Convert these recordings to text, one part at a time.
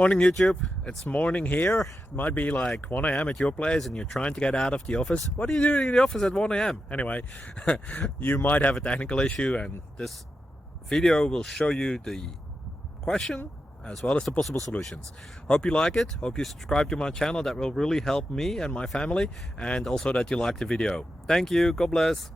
Morning YouTube, it's morning here. It might be like 1 a.m. at your place and you're trying to get out of the office. What are you doing in the office at 1 a.m.? Anyway, you might have a technical issue and this video will show you the question as well as the possible solutions. Hope you like it, hope you subscribe to my channel. That will really help me and my family, and also that you like the video. Thank you, God bless.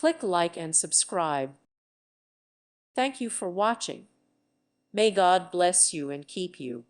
Click like and subscribe. Thank you for watching. May God bless you and keep you.